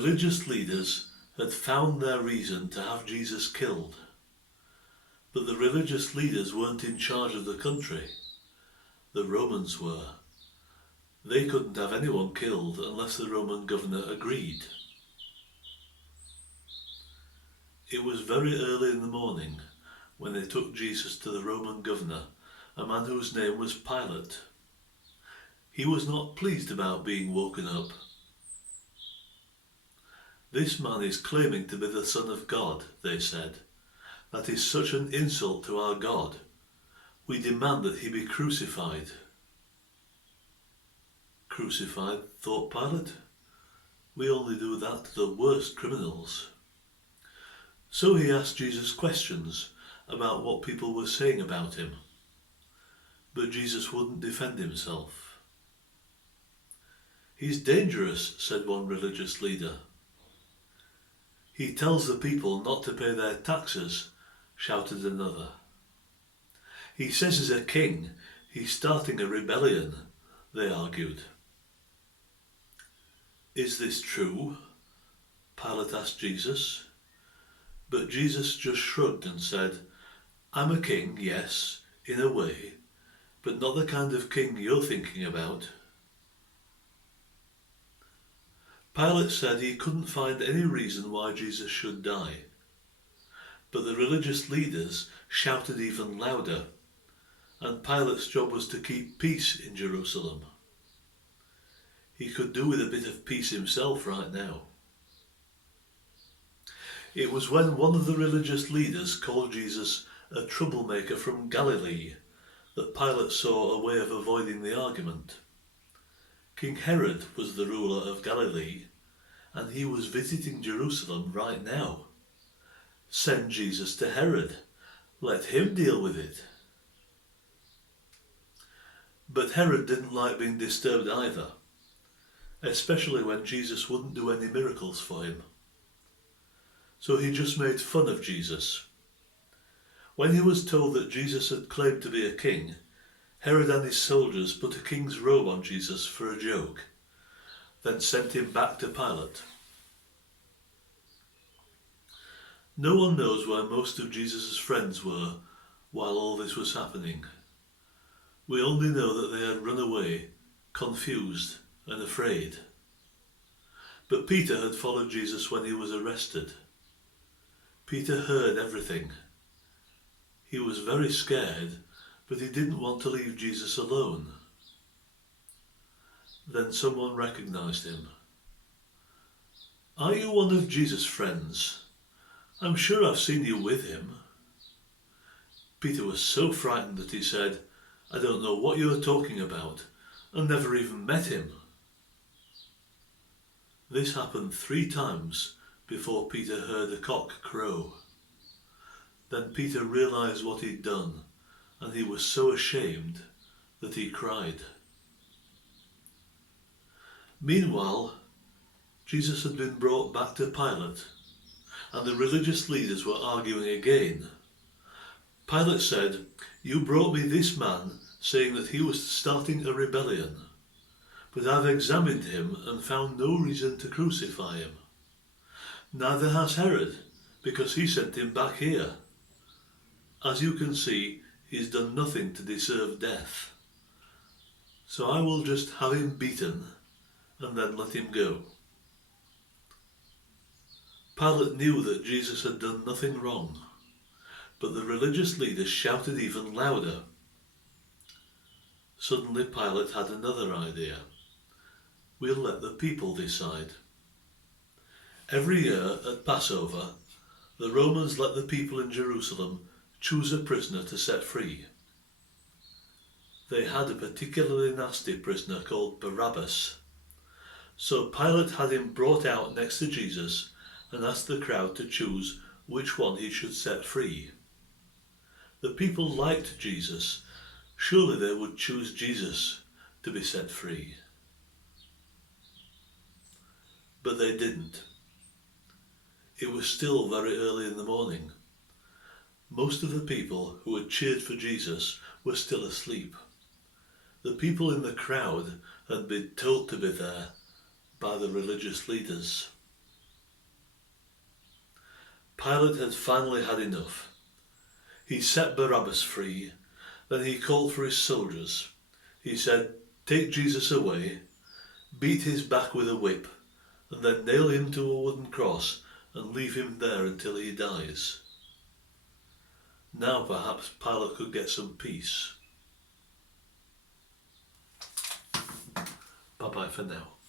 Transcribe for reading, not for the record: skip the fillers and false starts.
religious leaders had found their reason to have Jesus killed. But the religious leaders weren't in charge of the country. The Romans were. They couldn't have anyone killed unless the Roman governor agreed. It was very early in the morning when they took Jesus to the Roman governor, a man whose name was Pilate. He was not pleased about being woken up. "This man is claiming to be the Son of God," they said. "That is such an insult to our God. We demand that he be crucified." Crucified, thought Pilate. We only do that to the worst criminals. So he asked Jesus questions about what people were saying about him. But Jesus wouldn't defend himself. "He's dangerous," said one religious leader. "He tells the people not to pay their taxes," shouted another. "He says he's a king. He's starting a rebellion," they argued. "Is this true?" Pilate asked Jesus. But Jesus just shrugged and said, "I'm a king, yes, in a way, but not the kind of king you're thinking about." Pilate said he couldn't find any reason why Jesus should die. But the religious leaders shouted even louder, and Pilate's job was to keep peace in Jerusalem. He could do with a bit of peace himself right now. It was when one of the religious leaders called Jesus a troublemaker from Galilee that Pilate saw a way of avoiding the argument. King Herod was the ruler of Galilee, and he was visiting Jerusalem right now. Send Jesus to Herod. Let him deal with it. But Herod didn't like being disturbed either, especially when Jesus wouldn't do any miracles for him. So he just made fun of Jesus. When he was told that Jesus had claimed to be a king, Herod and his soldiers put a king's robe on Jesus for a joke, then sent him back to Pilate. No one knows where most of Jesus' friends were while all this was happening. We only know that they had run away, confused and afraid. But Peter had followed Jesus when he was arrested. Peter heard everything. He was very scared, but he didn't want to leave Jesus alone. Then someone recognized him. "Are you one of Jesus' friends? I'm sure I've seen you with him." Peter was so frightened that he said, "I don't know what you're talking about, and never even met him." This happened 3 times before Peter heard a cock crow. Then Peter realized what he'd done, and he was so ashamed that he cried. Meanwhile, Jesus had been brought back to Pilate, and the religious leaders were arguing again. Pilate said, "You brought me this man saying that he was starting a rebellion, but I've examined him and found no reason to crucify him. Neither has Herod, because he sent him back here. As you can see, he's done nothing to deserve death. So I will just have him beaten and then let him go." Pilate knew that Jesus had done nothing wrong, but the religious leaders shouted even louder. Suddenly Pilate had another idea. "We'll let the people decide." Every year at Passover, the Romans let the people in Jerusalem choose a prisoner to set free. They had a particularly nasty prisoner called Barabbas. So Pilate had him brought out next to Jesus and asked the crowd to choose which one he should set free. The people liked Jesus. Surely they would choose Jesus to be set free. But they didn't. It was still very early in the morning. Most of the people who had cheered for Jesus were still asleep. The people in the crowd had been told to be there by the religious leaders. Pilate had finally had enough. He set Barabbas free, then he called for his soldiers. He said, "Take Jesus away, beat his back with a whip, and then nail him to a wooden cross and leave him there until he dies." Now perhaps Pilate could get some peace. Bye bye for now.